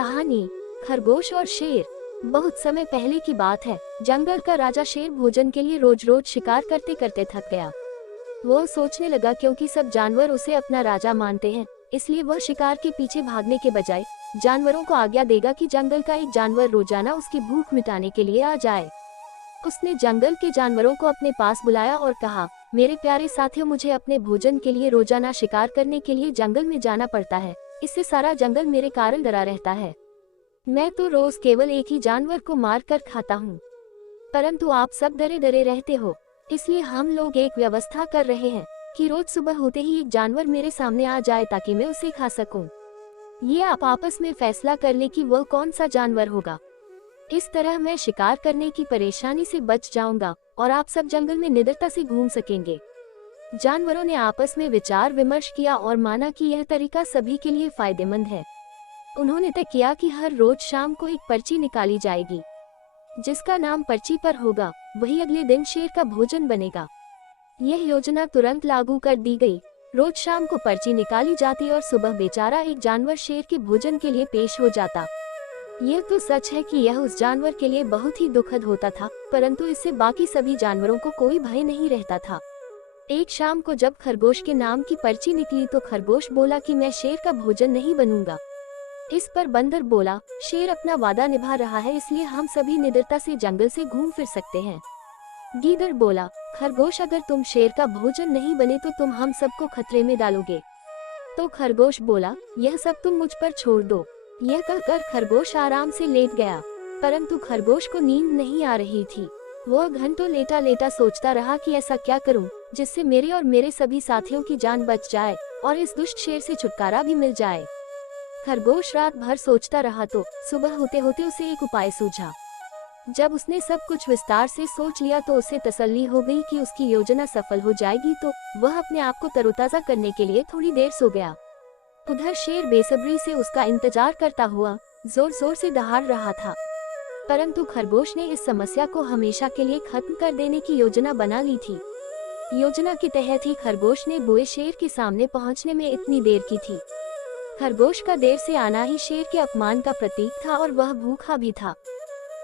कहानी खरगोश और शेर। बहुत समय पहले की बात है। जंगल का राजा शेर भोजन के लिए रोज रोज शिकार करते करते थक गया। वह सोचने लगा क्योंकि सब जानवर उसे अपना राजा मानते हैं, इसलिए वह शिकार के पीछे भागने के बजाय जानवरों को आज्ञा देगा कि जंगल का एक जानवर रोजाना उसकी भूख मिटाने के लिए आ जाए। उसने जंगल के जानवरों को अपने पास बुलाया और कहा, मेरे प्यारे साथियों, मुझे अपने भोजन के लिए रोजाना शिकार करने के लिए जंगल में जाना पड़ता है। इससे सारा जंगल मेरे कारण डरा रहता है। मैं तो रोज केवल एक ही जानवर को मार कर खाता हूँ, परंतु आप सब डरे डरे रहते हो। इसलिए हम लोग एक व्यवस्था कर रहे हैं कि रोज सुबह होते ही एक जानवर मेरे सामने आ जाए ताकि मैं उसे खा सकूं। ये आप आपस में फैसला कर ले कि वह कौन सा जानवर होगा। इस तरह मैं शिकार करने की परेशानी से बच जाऊंगा और आप सब जंगल में निडरता से घूम सकेंगे। जानवरों ने आपस में विचार विमर्श किया और माना कि यह तरीका सभी के लिए फायदेमंद है। उन्होंने तय किया कि हर रोज शाम को एक पर्ची निकाली जाएगी। जिसका नाम पर्ची पर होगा वही अगले दिन शेर का भोजन बनेगा। यह योजना तुरंत लागू कर दी गई। रोज शाम को पर्ची निकाली जाती और सुबह बेचारा एक जानवर शेर के भोजन के लिए पेश हो जाता। यह तो सच है कि यह उस जानवर के लिए बहुत ही दुखद होता था, परंतु इससे बाकी सभी जानवरों को कोई भय नहीं रहता था। एक शाम को जब खरगोश के नाम की पर्ची निकली तो खरगोश बोला कि मैं शेर का भोजन नहीं बनूंगा। इस पर बंदर बोला, शेर अपना वादा निभा रहा है, इसलिए हम सभी निडरता से जंगल से घूम फिर सकते हैं। गीदड़ बोला, खरगोश, अगर तुम शेर का भोजन नहीं बने तो तुम हम सबको खतरे में डालोगे। तो खरगोश बोला, यह सब तुम मुझ पर छोड़ दो। यह कहकर खरगोश आराम से लेट गया, परंतु खरगोश को नींद नहीं आ रही थी। वह घंटों लेटा लेटा सोचता रहा कि ऐसा क्या करूं जिससे मेरे और मेरे सभी साथियों की जान बच जाए और इस दुष्ट शेर से छुटकारा भी मिल जाए। खरगोश रात भर सोचता रहा तो सुबह होते होते उसे एक उपाय सूझा। जब उसने सब कुछ विस्तार से सोच लिया तो उसे तसल्ली हो गई कि उसकी योजना सफल हो जाएगी, तो वह अपने आप को तरोताजा करने के लिए थोड़ी देर सो गया। उधर शेर बेसब्री से उसका इंतजार करता हुआ जोर जोर से दहाड़ रहा था, परंतु खरगोश ने इस समस्या को हमेशा के लिए खत्म कर देने की योजना बना ली थी। योजना के तहत ही खरगोश ने बुए शेर के सामने पहुंचने में इतनी देर की थी। खरगोश का देर से आना ही शेर के अपमान का प्रतीक था और वह भूखा भी था।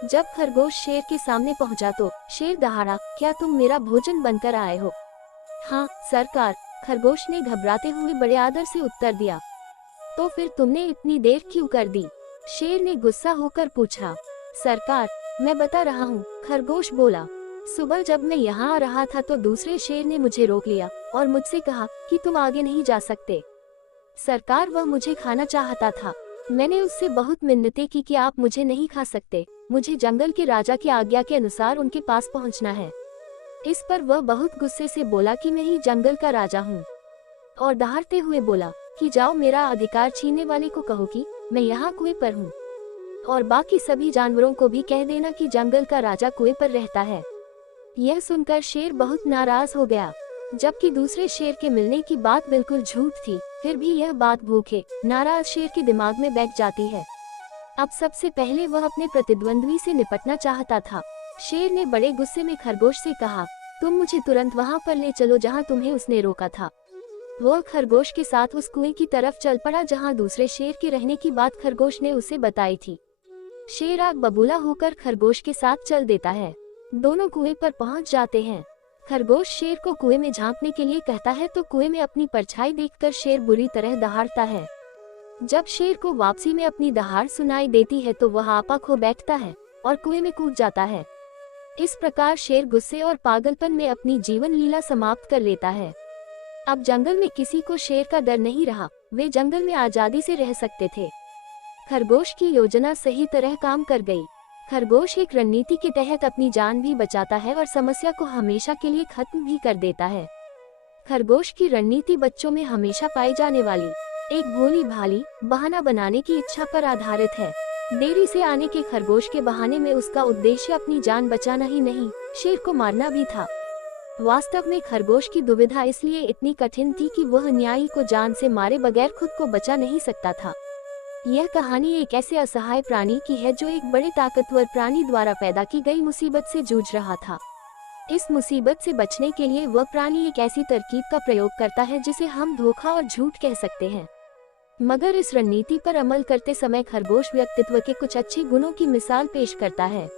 जब खरगोश शेर के सामने पहुंचा तो शेर दहाड़ा, क्या तुम मेरा भोजन बनकर आए हो? हाँ सरकार, खरगोश ने घबराते हुए बड़े आदर से उत्तर दिया। तो फिर तुमने इतनी देर क्यों कर दी? शेर ने गुस्सा होकर पूछा। सरकार, मैं बता रहा हूँ, खरगोश बोला। सुबह जब मैं यहाँ आ रहा था तो दूसरे शेर ने मुझे रोक लिया और मुझसे कहा कि तुम आगे नहीं जा सकते। सरकार, वह मुझे खाना चाहता था। मैंने उससे बहुत मिन्नतें की कि आप मुझे नहीं खा सकते, मुझे जंगल के राजा की आज्ञा के अनुसार उनके पास पहुंचना है। इस पर वह बहुत गुस्से से बोला कि मैं ही जंगल का राजा हूँ, और दहाड़ते हुए बोला कि जाओ, मेरा अधिकार छीनने वाले को कहो कि मैं यहाँ कुएं पर हूँ, और बाकी सभी जानवरों को भी कह देना कि जंगल का राजा कुएं पर रहता है। यह सुनकर शेर बहुत नाराज हो गया। जबकि दूसरे शेर के मिलने की बात बिल्कुल झूठ थी, फिर भी यह बात भूखे नाराज शेर के दिमाग में बैठ जाती है। अब सबसे पहले वह अपने प्रतिद्वंद्वी से निपटना चाहता था। शेर ने बड़े गुस्से में खरगोश से कहा, तुम मुझे तुरंत वहां पर ले चलो जहां तुम्हें उसने रोका था। वह खरगोश के साथ उस कुएं की तरफ चल पड़ा जहां दूसरे शेर के रहने की बात खरगोश ने उसे बताई थी। शेर आग बबूला होकर खरगोश के साथ चल देता है। दोनों कुएं पर पहुंच जाते हैं। खरगोश शेर को कुएं में झांकने के लिए कहता है तो कुएं में अपनी परछाई देखकर शेर बुरी तरह दहाड़ता है। जब शेर को वापसी में अपनी दहाड़ सुनाई देती है तो वह आपा खो बैठता है और कुएं में कूद जाता है। इस प्रकार शेर गुस्से और पागलपन में अपनी जीवन लीला समाप्त कर लेता है। अब जंगल में किसी को शेर का डर नहीं रहा, वे जंगल में आजादी से रह सकते थे। खरगोश की योजना सही तरह काम कर गई। खरगोश एक रणनीति के तहत अपनी जान भी बचाता है और समस्या को हमेशा के लिए खत्म भी कर देता है। खरगोश की रणनीति बच्चों में हमेशा पाई जाने वाली एक भोली भाली बहाना बनाने की इच्छा पर आधारित है। देरी से आने के खरगोश के बहाने में उसका उद्देश्य अपनी जान बचाना ही नहीं, शेर को मारना भी था। वास्तव में खरगोश की दुविधा इसलिए इतनी कठिन थी कि वह न्यायी को जान से मारे बगैर खुद को बचा नहीं सकता था। यह कहानी एक ऐसे असहाय प्राणी की है जो एक बड़े ताकतवर प्राणी द्वारा पैदा की गई मुसीबत से जूझ रहा था। इस मुसीबत से बचने के लिए वह प्राणी एक ऐसी तरकीब का प्रयोग करता है जिसे हम धोखा और झूठ कह सकते हैं। मगर इस रणनीति पर अमल करते समय खरगोश व्यक्तित्व के कुछ अच्छे गुणों की मिसाल पेश करता है।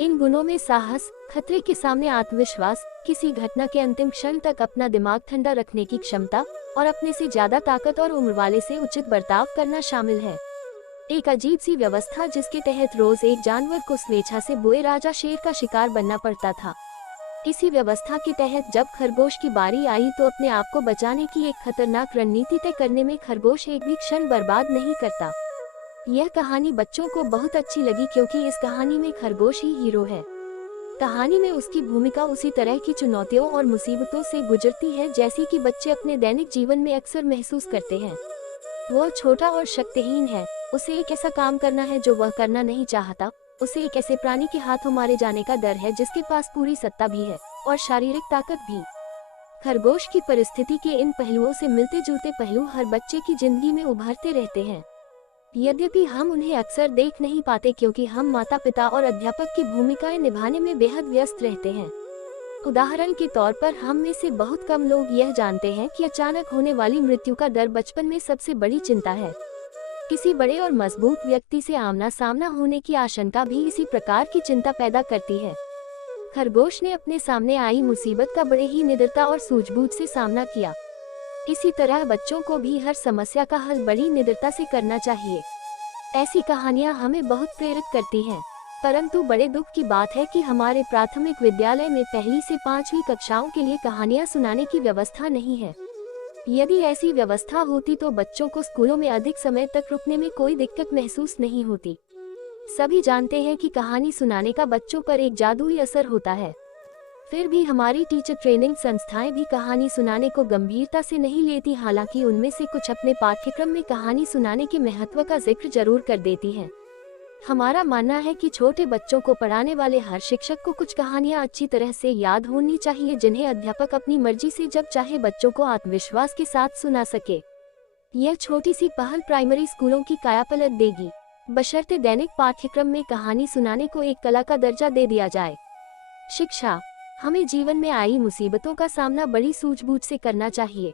इन गुणों में साहस, खतरे के सामने आत्मविश्वास, किसी घटना के अंतिम क्षण तक अपना दिमाग ठंडा रखने की क्षमता और अपने से ज्यादा ताकत और उम्र वाले से उचित बर्ताव करना शामिल है। एक अजीब सी व्यवस्था जिसके तहत रोज एक जानवर को स्वेच्छा से बोए राजा शेर का शिकार बनना पड़ता था। इसी व्यवस्था के तहत जब खरगोश की बारी आई तो अपने आप को बचाने की एक खतरनाक रणनीति तय करने में खरगोश एक भी क्षण बर्बाद नहीं करता। यह कहानी बच्चों को बहुत अच्छी लगी क्योंकि इस कहानी में खरगोश ही हीरो है। कहानी में उसकी भूमिका उसी तरह की चुनौतियों और मुसीबतों से गुजरती है जैसी कि बच्चे अपने दैनिक जीवन में अक्सर महसूस करते हैं। वह छोटा और शक्तिहीन है, उसे एक ऐसा काम करना है जो वह करना नहीं चाहता। उसे एक ऐसे प्राणी के हाथों मारे जाने का डर है जिसके पास पूरी सत्ता भी है और शारीरिक ताकत भी। खरगोश की परिस्थिति के इन पहलुओं से मिलते जुलते पहलू हर बच्चे की जिंदगी में उभरते रहते हैं। यद्यपि हम उन्हें अक्सर देख नहीं पाते क्योंकि हम माता पिता और अध्यापक की भूमिकाएं निभाने में बेहद व्यस्त रहते हैं। उदाहरण के तौर पर हम में से बहुत कम लोग यह जानते हैं कि अचानक होने वाली मृत्यु का डर बचपन में सबसे बड़ी चिंता है। किसी बड़े और मजबूत व्यक्ति से आमना सामना होने की आशंका भी इसी प्रकार की चिंता पैदा करती है। खरगोश ने अपने सामने आई मुसीबत का बड़े ही निडरता और सूझबूझ से सामना किया। इसी तरह बच्चों को भी हर समस्या का हल बड़ी निडरता से करना चाहिए। ऐसी कहानियां हमें बहुत प्रेरित करती हैं। परंतु बड़े दुख की बात है कि हमारे प्राथमिक विद्यालय में पहली से 5वीं कक्षाओं के लिए कहानियां सुनाने की व्यवस्था नहीं है। यदि ऐसी व्यवस्था होती तो बच्चों को स्कूलों में अधिक समय तक रुकने में कोई दिक्कत महसूस नहीं होती। सभी जानते हैं कि कहानी सुनाने का बच्चों पर एक जादुई असर होता है। फिर भी हमारी टीचर ट्रेनिंग संस्थाएं भी कहानी सुनाने को गंभीरता से नहीं लेती। हालांकि उनमें से कुछ अपने पाठ्यक्रम में कहानी सुनाने के महत्व का जिक्र जरूर कर देती हैं। हमारा मानना है कि छोटे बच्चों को पढ़ाने वाले हर शिक्षक को कुछ कहानियां अच्छी तरह से याद होनी चाहिए जिन्हें अध्यापक अपनी मर्जी से जब चाहे बच्चों को आत्मविश्वास के साथ सुना सके। यह छोटी सी पहल प्राइमरी स्कूलों की कायापलट देगी, बशर्ते दैनिक पाठ्यक्रम में कहानी सुनाने को एक कला का दर्जा दे दिया जाए। शिक्षा, हमें जीवन में आई मुसीबतों का सामना बड़ी सूझबूझ से करना चाहिए।